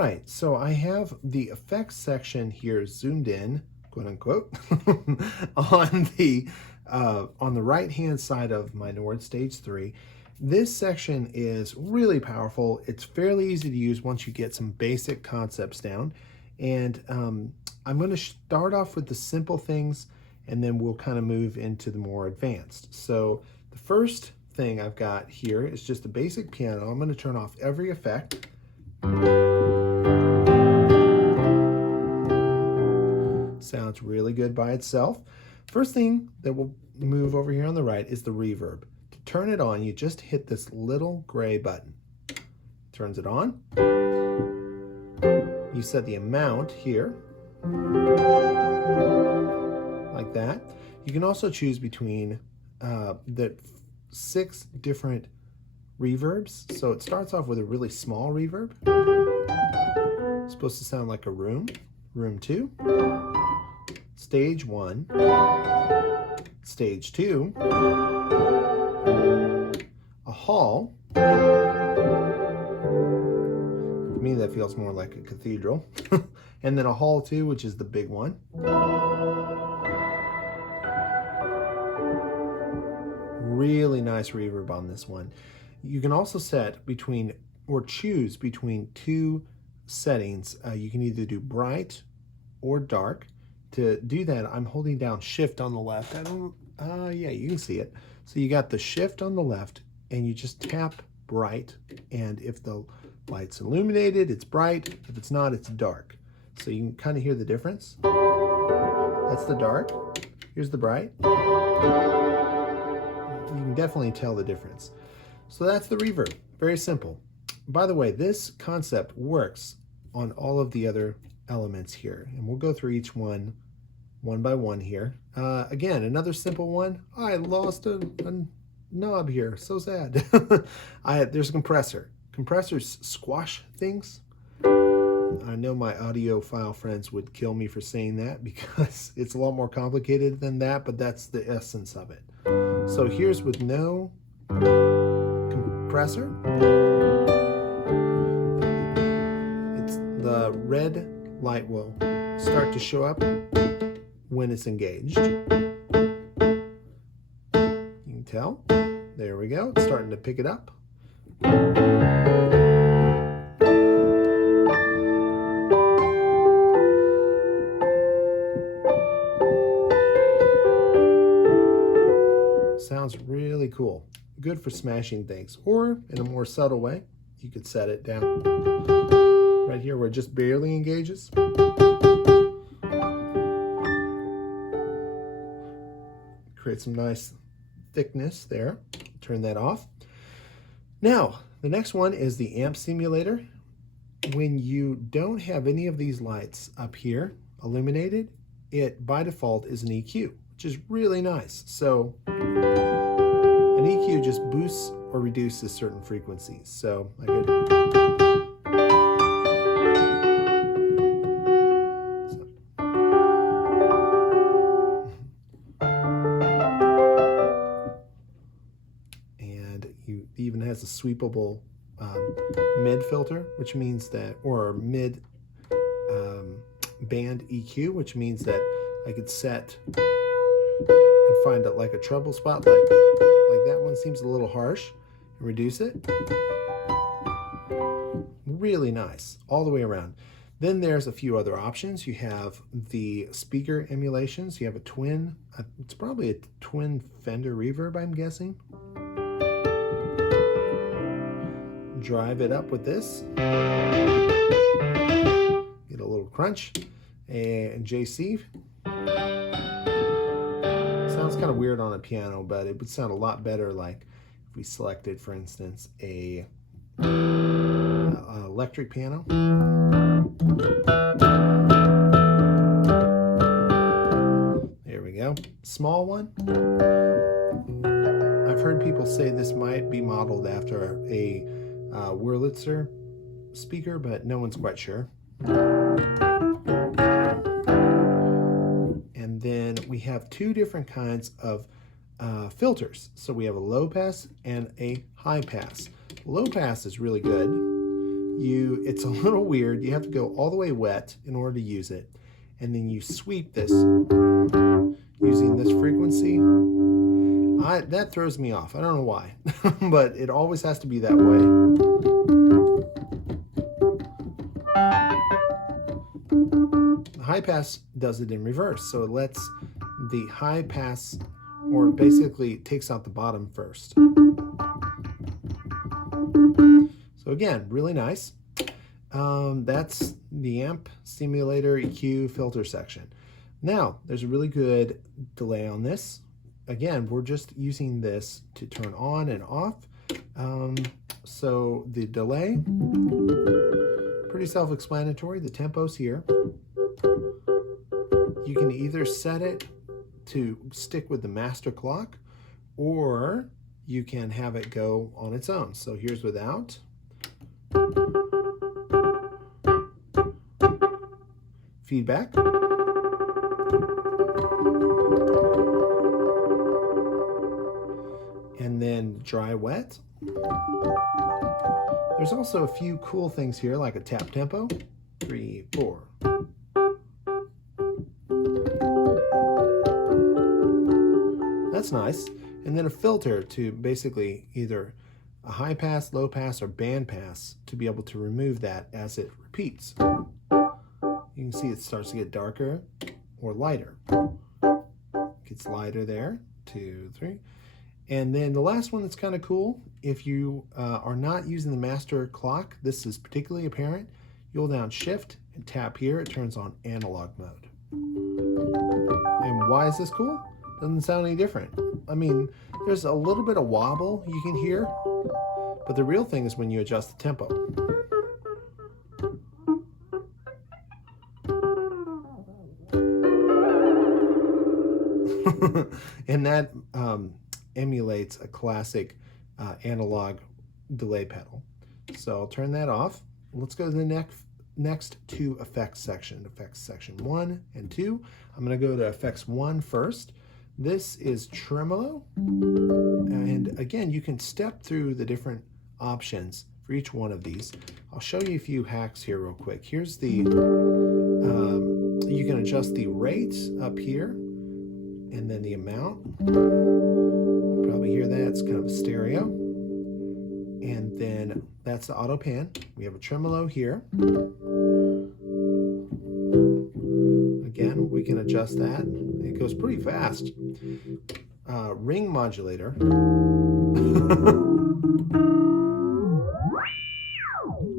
right, so I have the effects section here zoomed in, quote unquote, on the right hand side of my Nord Stage 3. This section is really powerful. It's fairly easy to use once you get some basic concepts down. And I'm going to start off with the simple things, and then we'll kind of move into the more advanced. So the first thing I've got here is just a basic piano. I'm going to turn off every effect. Sounds really good by itself. First thing that we'll move over here on the right is the reverb. To turn it on, you just hit this little gray button. Turns it on. You set the amount here, like that. You can also choose between the 6 different reverbs. So it starts off with a really small reverb. It's supposed to sound like a room. Room 2. Stage 1. Stage 2. A hall. To me, that feels more like a cathedral. And then a hall 2, which is the big one. Really nice reverb on this one. You can also set between, or choose between 2 settings. You can either do bright or dark. To do that, I'm holding down shift on the left. Yeah, you can see it. So you got the shift on the left, and you just tap bright, and if the light's illuminated, it's bright. If it's not, it's dark. So you can kind of hear the difference. That's the dark. Here's the bright. You can definitely tell the difference. So that's the reverb. Very simple. By the way, this concept works on all of the other elements here, and we'll go through each one by one here. Again, another simple one. I lost a knob here. So sad. There's a compressor. Compressors squash things. I know my audiophile friends would kill me for saying that because it's a lot more complicated than that, but that's the essence of it. So here's with no compressor. It's the red light will start to show up when it's engaged. You can tell. There we go. It's starting to pick it up. Sounds really cool. Good for smashing things. Or in a more subtle way, you could set it down right here where it just barely engages. Create some nice thickness there. Turn that off. Now, the next one is the amp simulator. When you don't have any of these lights up here illuminated, it by default is an EQ, which is really nice. So an EQ just boosts or reduces certain frequencies. So I could even has a sweepable mid filter, which means that, or mid band EQ, which means that I could set and find it like a treble spot, like that one seems a little harsh, and reduce it. Really nice all the way around. Then there's a few other options. You have the speaker emulations. You have a twin, it's probably a twin Fender reverb, I'm guessing. Drive it up with this. Get a little crunch. And JC. Sounds kind of weird on a piano, but it would sound a lot better like if we selected, for instance, an electric piano. There we go. Small one. I've heard people say this might be modeled after a Wurlitzer speaker, but no one's quite sure. And then we have 2 different kinds of filters. So we have a low pass and a high pass. Low pass is really good. it's a little weird. You have to go all the way wet in order to use it. And then you sweep this using this frequency. That throws me off. I don't know why, but it always has to be that way. The high pass does it in reverse, so it lets the high pass, or basically takes out the bottom first. So again, really nice. That's the amp, simulator, EQ, filter section. Now, there's a really good delay on this. Again, we're just using this to turn on and off. So the delay, pretty self-explanatory. The tempo's here. You can either set it to stick with the master clock, or you can have it go on its own. So here's without. Feedback. And then dry wet. There's also a few cool things here, like a tap tempo. 3, 4. That's nice. And then a filter to basically either a high pass, low pass, or band pass to be able to remove that as it repeats. You can see it starts to get darker or lighter. Gets lighter there, 2, 3. And then the last one that's kind of cool, if you are not using the master clock, this is particularly apparent. You hold down Shift and tap here, it turns on analog mode. And why is this cool? Doesn't sound any different. I mean, there's a little bit of wobble you can hear, but the real thing is when you adjust the tempo. And that emulates a classic analog delay pedal. So I'll turn that off. Let's go to the next two effects section, effects section 1 and 2. I'm going to go to effects 1 first. This is tremolo, and again, you can step through the different options for each one of these. I'll show you a few hacks here real quick. Here's the, you can adjust the rate up here, and then the amount. Probably hear that, it's kind of a stereo. And then that's the auto pan. We have a tremolo here. Again, we can adjust that. It goes pretty fast. Ring modulator.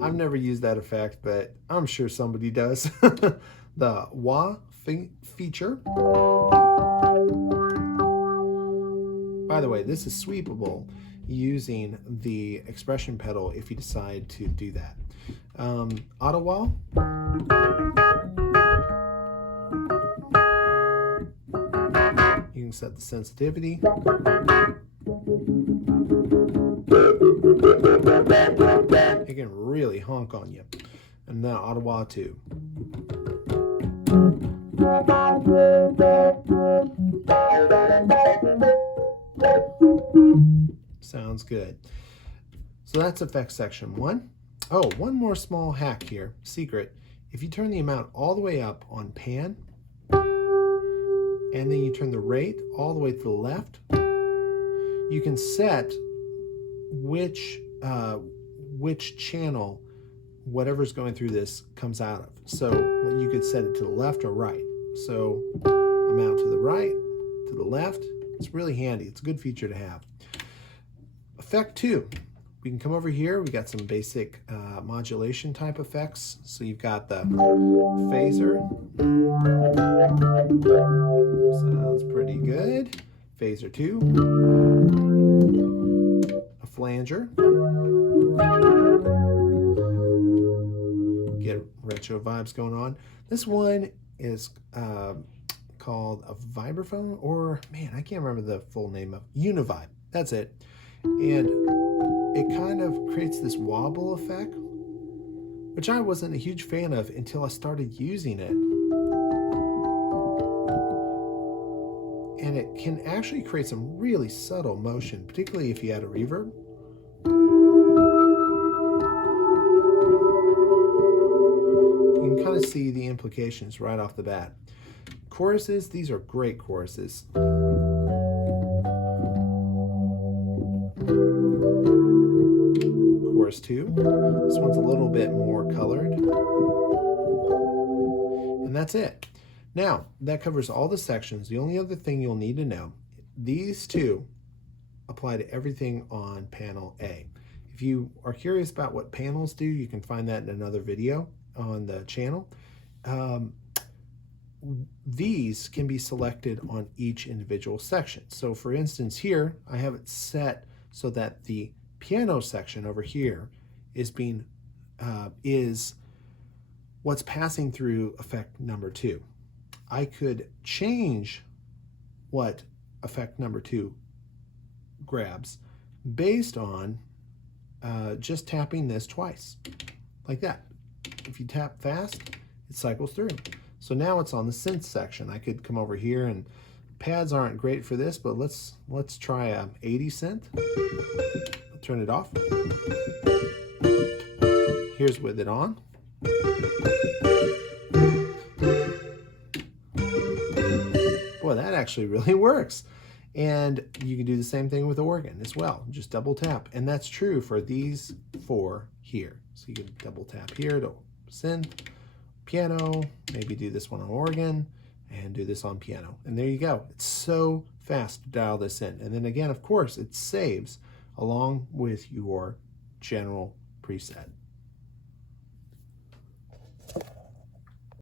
I've never used that effect, but I'm sure somebody does. The wah feature. By the way, this is sweepable using the expression pedal if you decide to do that. Auto wah. You can set the sensitivity. It can really honk on you. And now auto wah 2. Sounds good. So that's effects section 1. Oh, one more small hack here, secret. If you turn the amount all the way up on pan, and then you turn the rate all the way to the left, you can set which channel whatever's going through this comes out of. So you could set it to the left or right. So amount to the right, to the left. It's really handy. It's a good feature to have. Effect 2. We can come over here. We got some basic modulation type effects. So you've got the phaser. Sounds pretty good. Phaser 2. A flanger. Get retro vibes going on. This one is called a vibraphone, or man, I can't remember the full name of Univibe. That's it. And it kind of creates this wobble effect, which I wasn't a huge fan of until I started using it. And it can actually create some really subtle motion, particularly if you add a reverb. see the implications right off the bat. Choruses, these are great choruses. Chorus 2, this one's a little bit more colored. And that's it. Now, that covers all the sections. The only other thing you'll need to know, these two apply to everything on panel A. If you are curious about what panels do, you can find that in another video on the channel. These can be selected on each individual section. So for instance here, I have it set so that the piano section over here is what's passing through effect number 2. I could change what effect number 2 grabs based on just tapping this twice, like that. If you tap fast, it cycles through. So now it's on the synth section. I could come over here, and pads aren't great for this, but let's try a 80 synth. I'll turn it off. Here's with it on. Boy, that actually really works. And you can do the same thing with organ as well. Just double tap. And that's true for these 4 here. So you can double tap here to synth, piano, maybe do this one on organ, and do this on piano. And there you go. It's so fast to dial this in. And then again, of course, it saves along with your general preset.